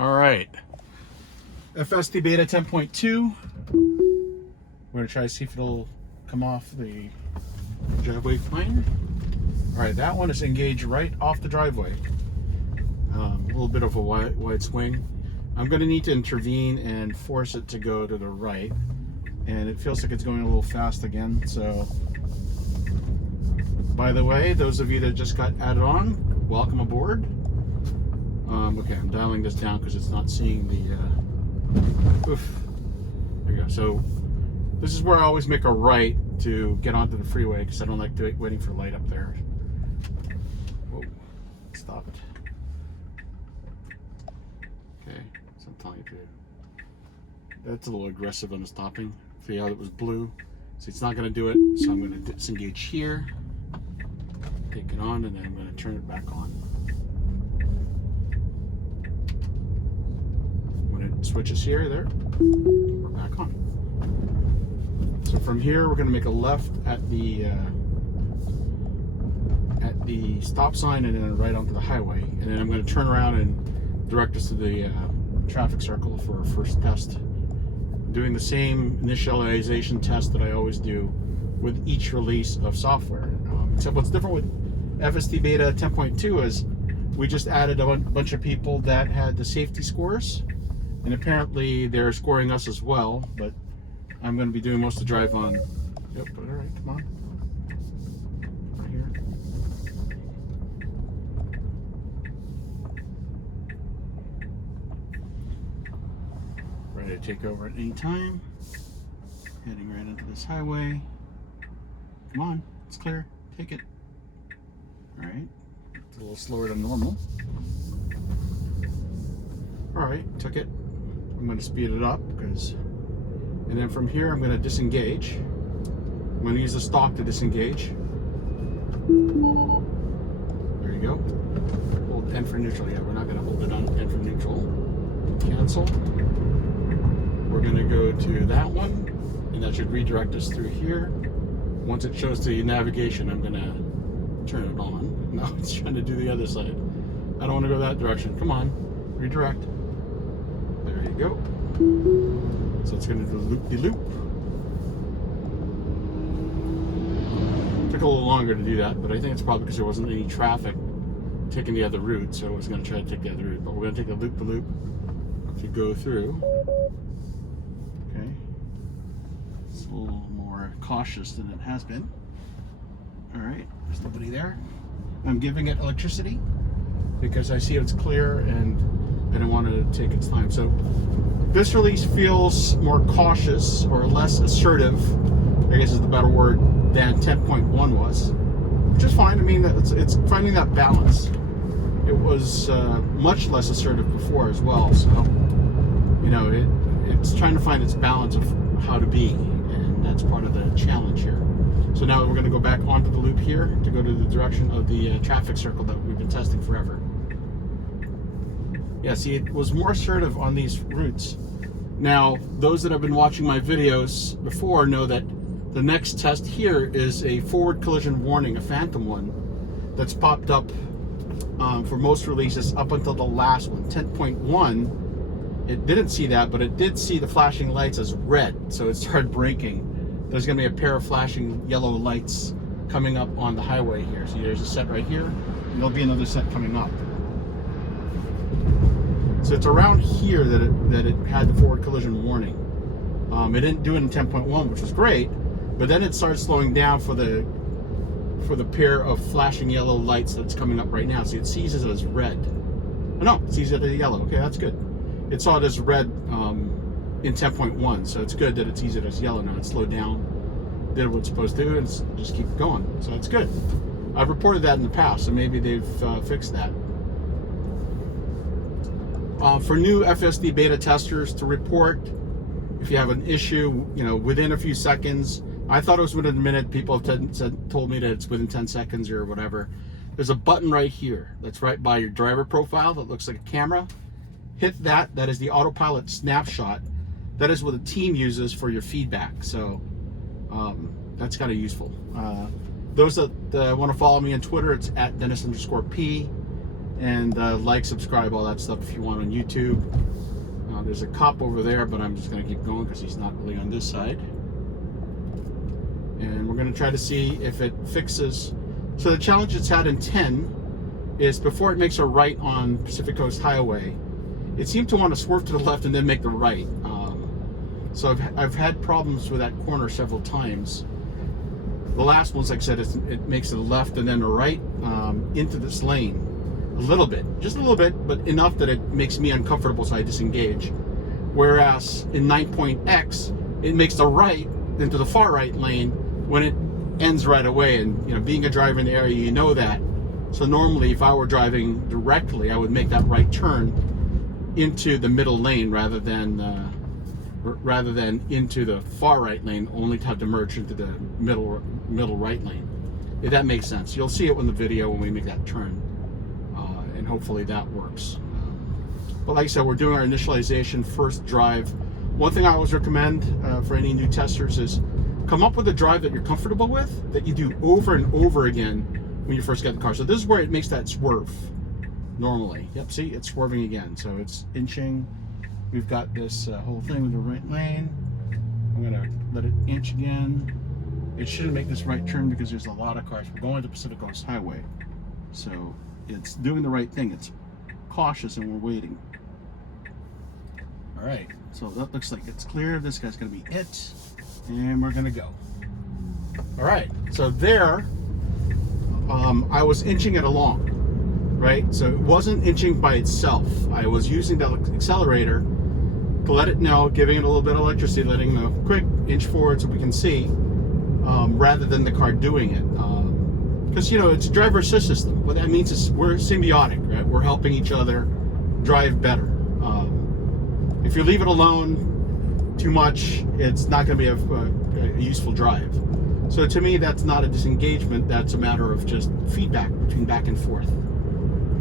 All right. FSD Beta 10.2. We're going to try to see if it'll come off the driveway fine. All right, that one is engaged right off the driveway. A little bit of a wide swing. I'm going to need to intervene and force it to go to the right. And it feels like it's going a little fast again. So, by the way, those of you that just got added on, welcome aboard. Okay, I'm dialing this down because it's not seeing the, oof. There you go. So, this is where I always make a right to get onto the freeway because I don't like waiting for light up there. Whoa, stop it. Okay, so I'm telling you to. That's a little aggressive on the stopping. See how it was blue? So it's not going to do it. So I'm going to disengage here, take it on, and then I'm going to turn it back on. When it switches here, there, we're back on. So from here, we're going to make a left at the stop sign and then a right onto the highway. And then I'm going to turn around and direct us to the traffic circle for our first test. I'm doing the same initialization test that I always do with each release of software. Except what's different with FSD Beta 10.2 is we just added a bunch of people that had the safety scores. And apparently they're scoring us as well, but I'm going to be doing most of the drive on. Yep, all right, come on. Right here. Ready to take over at any time. Heading right into this highway. Come on, it's clear. Take it. All right, it's a little slower than normal. All right, took it. I'm going to speed it up because. And then from here, I'm going to disengage. I'm going to use the stalk to disengage. There you go. Hold N for neutral. Yeah, we're not going to hold it on N for neutral. Cancel. We're going to go to that one, and that should redirect us through here. Once it shows the navigation, I'm going to turn it on. Now it's trying to do the other side. I don't want to go that direction. Come on, redirect. There you go. So it's going to do loop-de-loop. Took a little longer to do that, but I think it's probably because there wasn't any traffic taking the other route, so I was going to try to take the other route. But we're going to take the loop-de-loop to go through. Okay. It's a little more cautious than it has been. All right, there's nobody there. I'm giving it electricity because I see it's clear and I don't want to take its time. So this release feels more cautious or less assertive, I guess is the better word, than 10.1 was, which is fine. I mean, it's finding that balance. It was much less assertive before as well, so you know, it's trying to find its balance of how to be, and that's part of the challenge here. So now we're going to go back onto the loop here to go to the direction of the traffic circle that we've been testing forever. Yeah, see, it was more assertive on these routes. Now, those that have been watching my videos before know that the next test here is a forward collision warning, a phantom one, that's popped up for most releases up until the last one. 10.1, it didn't see that, but it did see the flashing lights as red, so it started braking. There's going to be a pair of flashing yellow lights coming up on the highway here. See, there's a set right here, and there'll be another set coming up. So it's around here that it had the forward collision warning. It didn't do it in 10.1, which was great, but then it started slowing down for the pair of flashing yellow lights that's coming up right now. See, it sees it as red. Oh, no, it sees it as yellow. Okay, that's good. It saw it as red in 10.1, so it's good that it sees it as yellow now. It slowed down, did what it's supposed to do, and just keep going. So it's good. I've reported that in the past, so maybe they've fixed that. For new FSD beta testers to report if you have an issue, you know, within a few seconds. I thought it was within a minute. People have told me that it's within 10 seconds or whatever. There's a button right here that's right by your driver profile that looks like a camera. Hit that. That is the autopilot snapshot. That is what the team uses for your feedback. So that's kind of useful. Those that want to follow me on Twitter, it's at Dennis_P. And like, subscribe, all that stuff if you want on YouTube. There's a cop over there, but I'm just going to keep going because he's not really on this side. And we're going to try to see if it fixes. So the challenge it's had in 10 is before it makes a right on Pacific Coast Highway, it seemed to want to swerve to the left and then make the right. So I've had problems with that corner several times. The last one's, like I said, it makes a left and then a right into this lane. A little bit, just a little bit, but enough that it makes me uncomfortable, so I disengage. Whereas in 9.x, it makes the right into the far right lane when it ends right away. And you know, being a driver in the area, you know that. So normally, if I were driving directly, I would make that right turn into the middle lane rather than into the far right lane, only to have to merge into the middle right lane. If that makes sense, you'll see it in the video when we make that turn. And hopefully that works. But like I said, we're doing our initialization first drive. One thing I always recommend for any new testers is come up with a drive that you're comfortable with, that you do over and over again when you first get the car. So this is where it makes that swerve normally. Yep, see, it's swerving again. So it's inching. We've got this whole thing with the right lane. I'm gonna let it inch again. It shouldn't make this right turn because there's a lot of cars. We're going to Pacific Coast Highway. So it's doing the right thing. It's cautious and we're waiting. All right, so that looks like it's clear. This guy's gonna be it. And we're gonna go. All right, so there, I was inching it along, right? So it wasn't inching by itself. I was using the accelerator to let it know, giving it a little bit of electricity, letting it know, quick, inch forward so we can see, rather than the car doing it. Because, you know, it's a driver assist system. What that means is we're symbiotic, right? We're helping each other drive better. If you leave it alone too much, it's not going to be a useful drive. So to me, that's not a disengagement. That's a matter of just feedback between back and forth.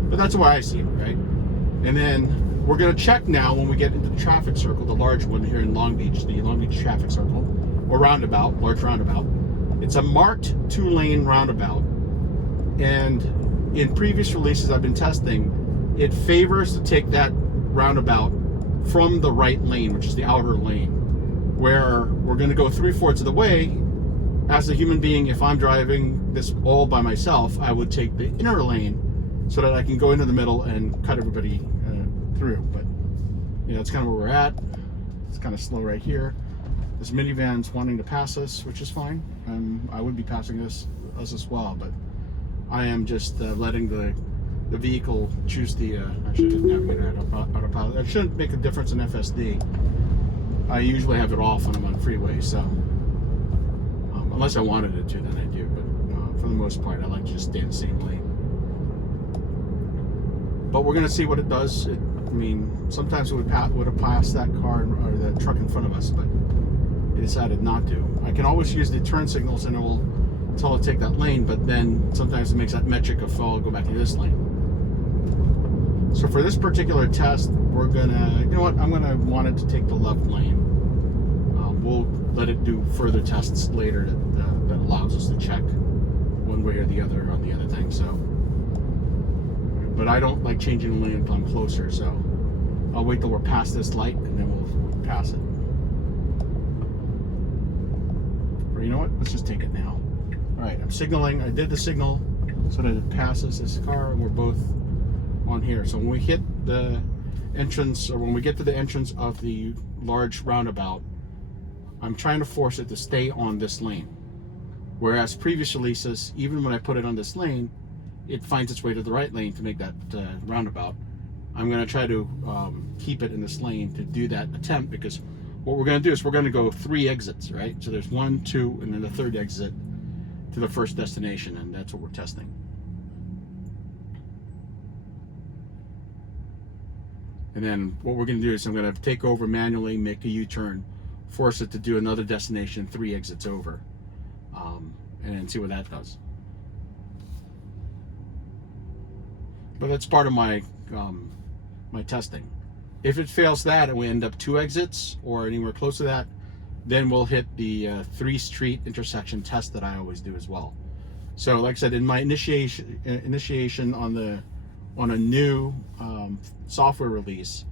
But that's the way I see it, right? And then we're going to check now when we get into the traffic circle, the large one here in Long Beach, the Long Beach traffic circle, or roundabout, large roundabout. It's a marked 2-lane roundabout. And in previous releases I've been testing, it favors to take that roundabout from the right lane, which is the outer lane, where we're going to go 3/4 of the way. As a human being, if I'm driving this all by myself, I would take the inner lane so that I can go into the middle and cut everybody through. But you know, that's kind of where we're at. It's kind of slow right here. This minivan's wanting to pass us, which is fine. I would be passing us as well, but I am just letting the vehicle choose the, I should have navigated autopilot. That shouldn't make a difference in FSD. I usually have it off when I'm on freeway, so unless I wanted it to, then I do. But for the most part, I like to just stay in the same lane. But we're gonna see what it does. I mean, sometimes it would have passed that car or that truck in front of us, but it decided not to. I can always use the turn signals and it will tell it to take that lane, but then sometimes it makes that metric of, oh, I'll go back to this lane. So for this particular test, we're gonna, you know what, I'm gonna want it to take the left lane. We'll let it do further tests later that allows us to check one way or the other on the other thing. So, but I don't like changing the lane until I'm closer, so I'll wait till we're past this light and then we'll pass it. Or you know what, let's just take it now. All right, I'm signaling. I did the signal so that it passes this car, and we're both on here. So when we hit the entrance, or when we get to the entrance of the large roundabout, I'm trying to force it to stay on this lane. Whereas previous releases, even when I put it on this lane, it finds its way to the right lane to make that roundabout. I'm going to try to keep it in this lane to do that attempt, because what we're going to do is we're going to go 3 exits, right? So there's 1, 2, and then the third exit to the first destination, and that's what we're testing. And then what we're going to do is I'm going to take over manually, make a U-turn, force it to do another destination 3 exits over, and see what that does. But that's part of my my testing. If it fails that and we end up 2 exits or anywhere close to that, then we'll hit the 3-street intersection test that I always do as well. So like I said, in my initiation on the on a new software release,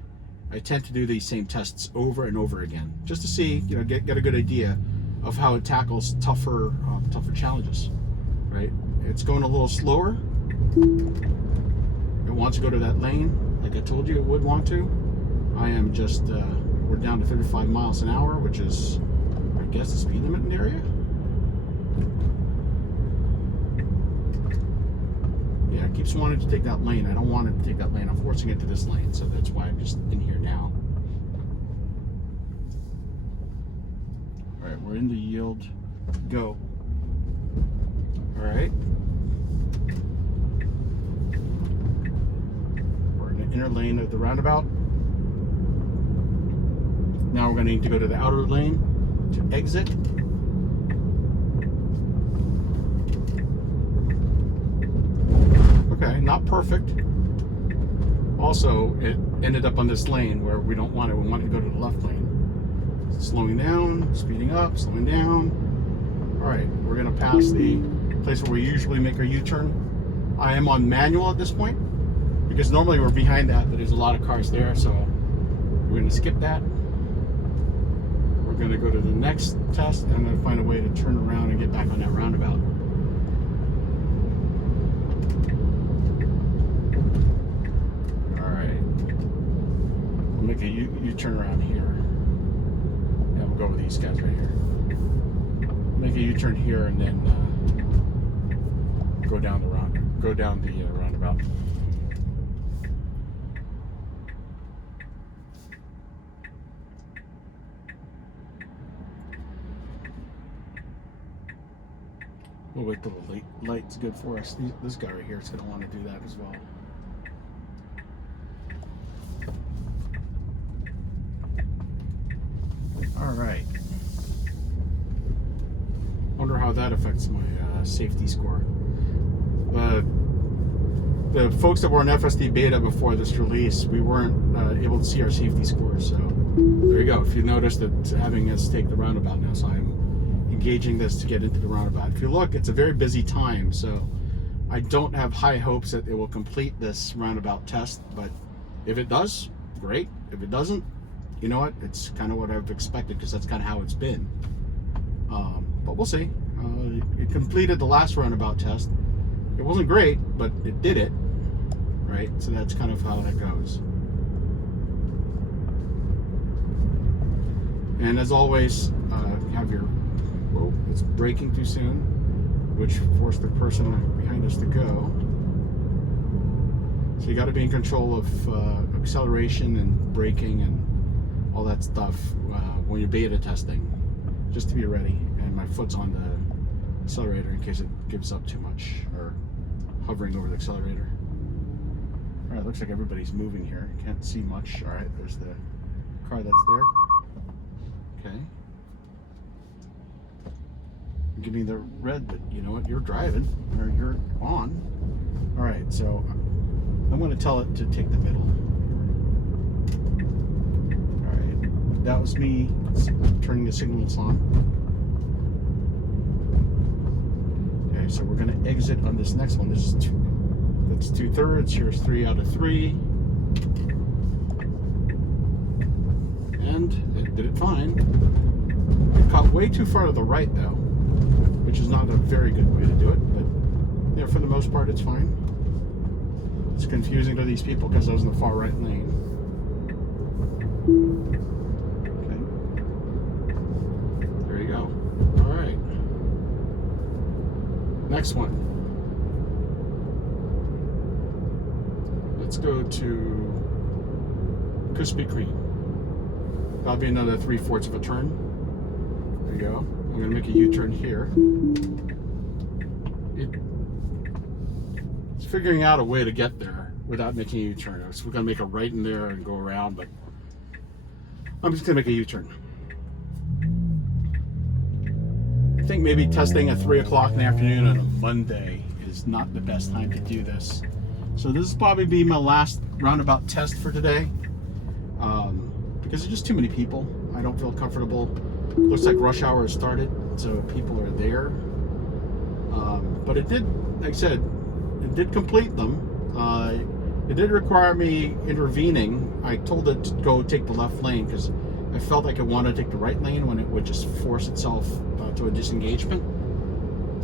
I tend to do these same tests over and over again, just to see, get a good idea of how it tackles tougher challenges. Right? It's going a little slower. It wants to go to that lane, like I told you it would want to. I am just, we're down to 35 miles an hour, which is, I guess, the speed limit in the area. Yeah, it keeps wanting to take that lane. I don't want it to take that lane. I'm forcing it to this lane, so that's why I'm just in here now. All right, we're in the yield. Go. All right. We're in the inner lane of the roundabout. Now we're going to need to go to the outer lane to exit. Okay, not perfect. Also, it ended up on this lane where we don't want it. We want to go to the left lane. Slowing down, speeding up, slowing down. All right, we're going to pass the place where we usually make our U-turn. I am on manual at this point because normally we're behind that, but there's a lot of cars there, so we're going to skip that. We're going to go to the next test, and I'm going to find a way to turn around and get back on that roundabout. All right, we'll make a U-turn around here. Yeah, we'll go with these guys right here. Make a U-turn here and then go down the roundabout. We'll wait till the light's good for us. This guy right here is going to want to do that as well. All right. Wonder how that affects my safety score. The folks that were on FSD Beta before this release, we weren't able to see our safety scores. So there you go. If you notice that it's having us take the roundabout now, so I'm engaging this to get into the roundabout. If you look, it's a very busy time, so I don't have high hopes that it will complete this roundabout test, but if it does, great. If it doesn't, you know what? It's kind of what I've expected because that's kind of how it's been. But we'll see. It completed the last roundabout test. It wasn't great, but it did it, right? So that's kind of how that goes. And as always, have your, whoa, it's braking too soon, which forced the person behind us to go. So you got to be in control of acceleration and braking and all that stuff when you're beta testing, just to be ready. And my foot's on the accelerator in case it gives up too much, or hovering over the accelerator. All right, looks like everybody's moving here. Can't see much. All right, there's the car that's there. Okay. Give me the red, but you know what? You're driving, or you're on. All right, so I'm going to tell it to take the middle. All right, that was me turning the signals on. Okay, so we're going to exit on this next one. This is that's 2/3. Here's 3 out of 3. And it did it fine. It caught way too far to the right, though, which is not a very good way to do it, but yeah, for the most part, it's fine. It's confusing to these people because I was in the far right lane. Okay. There you go. All right. Next one. Let's go to Krispy Kreme. That'll be another 3/4 of a turn. There you go. I'm going to make a U-turn here. It's figuring out a way to get there without making a U-turn. So we're going to make a right in there and go around, but I'm just going to make a U-turn. I think maybe testing at 3 o'clock in the afternoon on a Monday is not the best time to do this. So this will probably be my last roundabout test for today. Because there's just too many people. I don't feel comfortable. Looks like rush hour has started, so people are there. But it did, like I said, it did complete them. It did require me intervening. I told it to go take the left lane because I felt like it wanted to take the right lane when it would just force itself to a disengagement.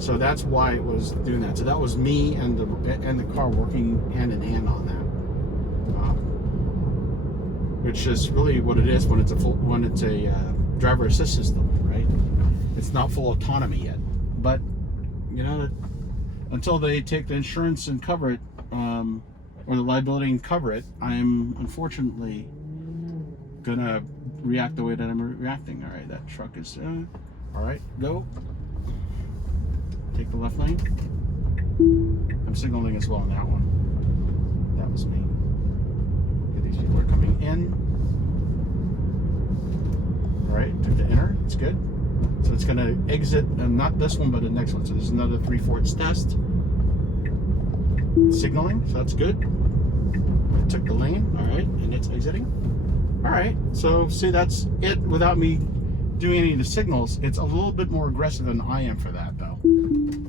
So that's why it was doing that. So that was me and the car working hand in hand on that, which is really what it is when it's a driver assist system, right? It's not full autonomy yet, but you know, until they take the insurance and cover it, or the liability and cover it, I'm unfortunately gonna react the way that I'm reacting. All right, that truck is all right. Go. Take the left lane. I'm signaling as well on that one. That was me. Okay, these people are coming in. All right, took the inner. It's good. So it's going to exit, not this one, but the next one. So there's another 3/4 test. Signaling, so that's good. I took the lane. All right, and it's exiting. All right, so see, that's it without me doing any of the signals. It's a little bit more aggressive than I am for that, though.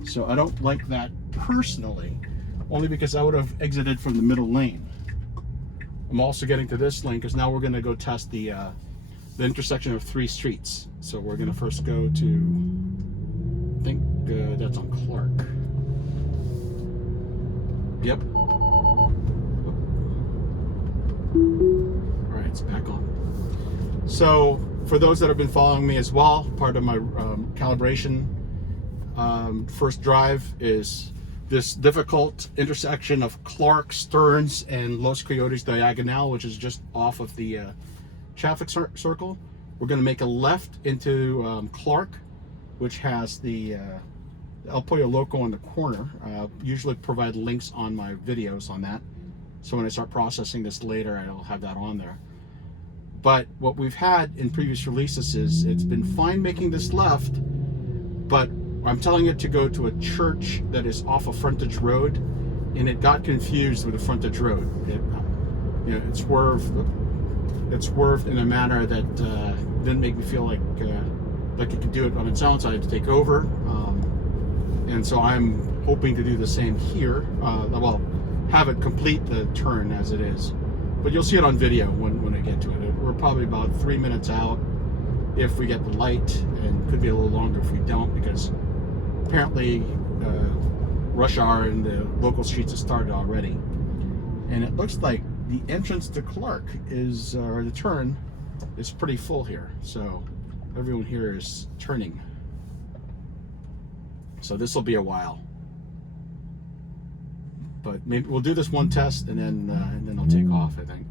So I don't like that personally, only because I would have exited from the middle lane. I'm also getting to this lane because now we're going to go test the intersection of 3 streets. So we're going to first go to, I think that's on Clark. Yep. All right, it's back on. So for those that have been following me as well, part of my calibration first drive is this difficult intersection of Clark, Stearns, and Los Coyotes Diagonal, which is just off of the traffic circle. We're going to make a left into Clark, which has the El Pollo Loco on the corner. Usually provide links on my videos on that. So when I start processing this later, I'll have that on there. But what we've had in previous releases is it's been fine making this left, but I'm telling it to go to a church that is off a frontage road, and it got confused with a frontage road. It swerved in a manner that didn't make me feel like it could do it on its own, so I had to take over. And so I'm hoping to do the same here. Well, have it complete the turn as it is. But you'll see it on video when I get to it. We're probably about 3 minutes out if we get the light, and could be a little longer if we don't, because apparently rush hour in the local streets has started already. And it looks like the entrance to Clark is, or the turn, is pretty full here. So everyone here is turning. So this will be a while. But maybe we'll do this one test and then I'll take off, I think.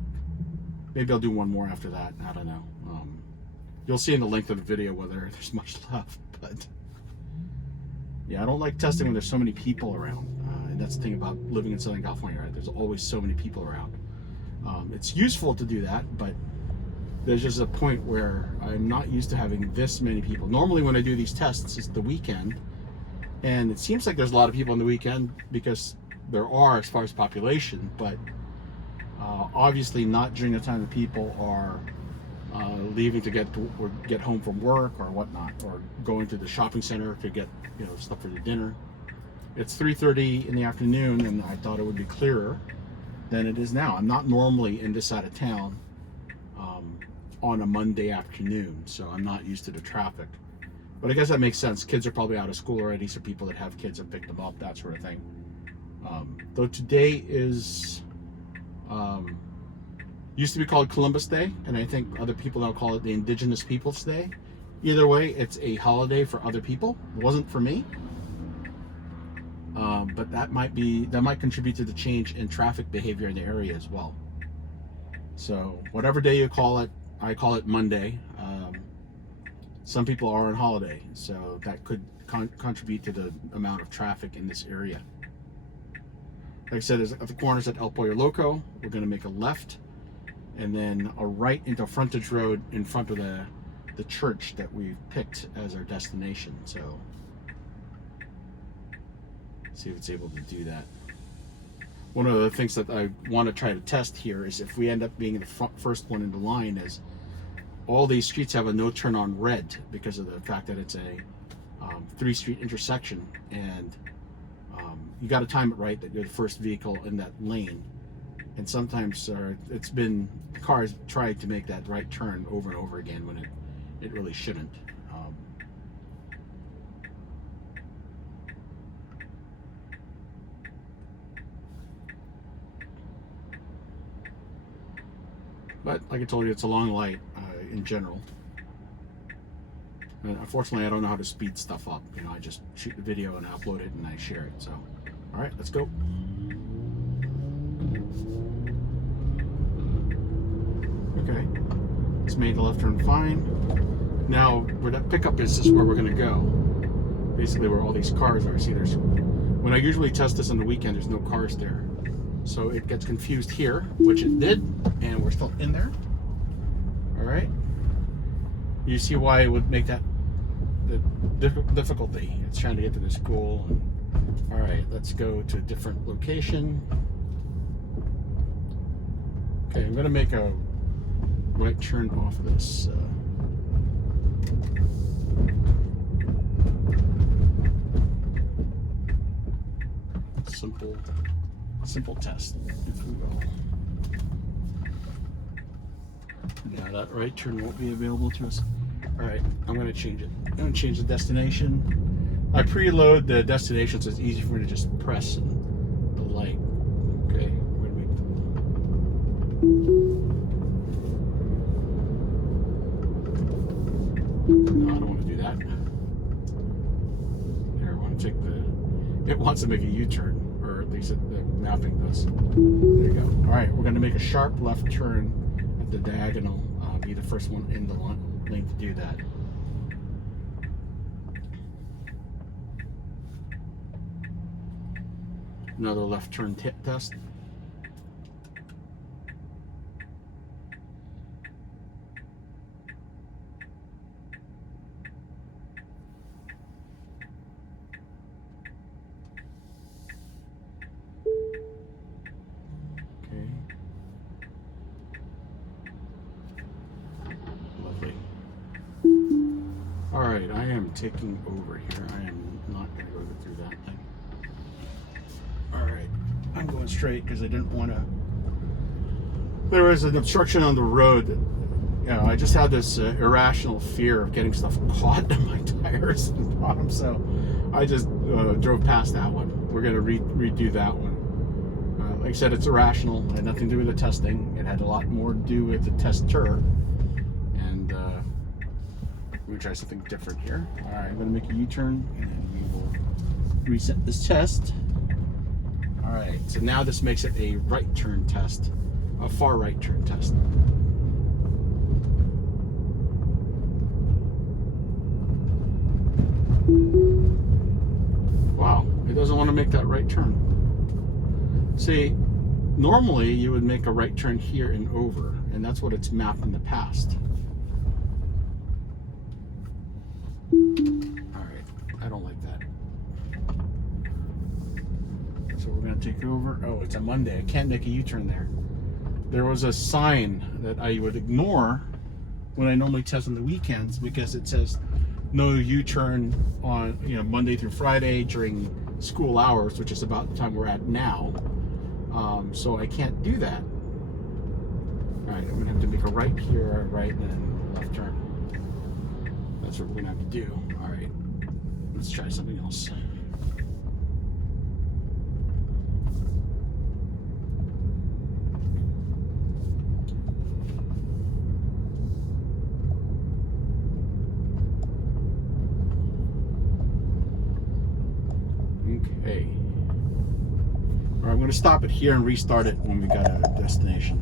Maybe I'll do one more after that. I don't know. You'll see in the length of the video whether there's much left. But yeah, I don't like testing when there's so many people around. And that's the thing about living in Southern California, right? There's always so many people around. It's useful to do that, but there's just a point where I'm not used to having this many people. Normally when I do these tests, it's the weekend. And it seems like there's a lot of people on the weekend because there are as far as population, but obviously not during the time that people are leaving to get home from work or whatnot, or going to the shopping center to get stuff for the dinner. It's 3:30 in the afternoon, and I thought it would be clearer than it is now. I'm not normally in this side of town on a Monday afternoon, so I'm not used to the traffic. But I guess that makes sense. Kids are probably out of school already, so people that have kids have picked them up, that sort of thing. Though today is used to be called Columbus Day, and I think other people now call it the Indigenous Peoples Day. Either way, it's a holiday for other people. It wasn't for me, but that might contribute to the change in traffic behavior in the area as well. So whatever day you call it, I call it Monday. Some people are on holiday, so that could contribute to the amount of traffic in this area. Like I said, at the corners at El Pollo Loco, we're going to make a left and then a right into frontage road in front of the church that we've picked as our destination. So see if it's able to do that. One of the things that I want to try to test here is if we end up being the first one in the line, is all these streets have a no turn on red because of the fact that it's a 3-street intersection, and you got to time it right that you're the first vehicle in that lane. And sometimes it's been cars tried to make that right turn over and over again when it really shouldn't. But like I told you, it's a long light in general. And unfortunately, I don't know how to speed stuff up. You know, I just shoot the video and upload it and I share it. So, all right, let's go. Okay, it's made the left turn fine. Now, where that pickup is where we're gonna go. Basically, where all these cars are. See, when I usually test this on the weekend, there's no cars there. So it gets confused here, which it did, and we're still in there. All right. You see why it would make that the difficulty. It's trying to get to the school. All right, let's go to a different location. Okay, I'm going to make a right turn off of this. Simple test, if we will. Now that right turn won't be available to us. All right, I'm going to change it. I'm going to change the destination. I preload the destination so it's easy for me to just press the light. Okay, we're going to no, I don't want to do that. Here, I want to take it wants to make a U-turn, or at least the mapping does. There you go. All right, we're going to make a sharp left turn at the diagonal. Be the first one in the lane to do that. Another left turn test. Alright, I am taking over here. I am not going to go through that thing. Alright, I'm going straight because I didn't want to... There was an obstruction on the road. You know, I just had this irrational fear of getting stuff caught in my tires and the bottom, so I just drove past that one. We're going to redo that one. Like I said, it's irrational. It had nothing to do with the testing. It had a lot more to do with the tester. We're gonna try something different here. All right, I'm gonna make a U-turn and then we will reset this test. All right, so now this makes it a right turn test, a far right turn test. Wow, it doesn't want to make that right turn. See, normally you would make a right turn here and over, and that's what it's mapped in the past. Alright, I don't like that. So we're going to take over. Oh, it's a Monday. I can't make a U-turn there. There was a sign that I would ignore when I normally test on the weekends because it says no U-turn on Monday through Friday during school hours, which is about the time we're at now. So I can't do that. Alright, I'm going to have to make a right here, a right, and then a left turn. That's what we're going to have to do. All right, let's try something else. Okay. All right, I'm going to stop it here and restart it when we got a destination.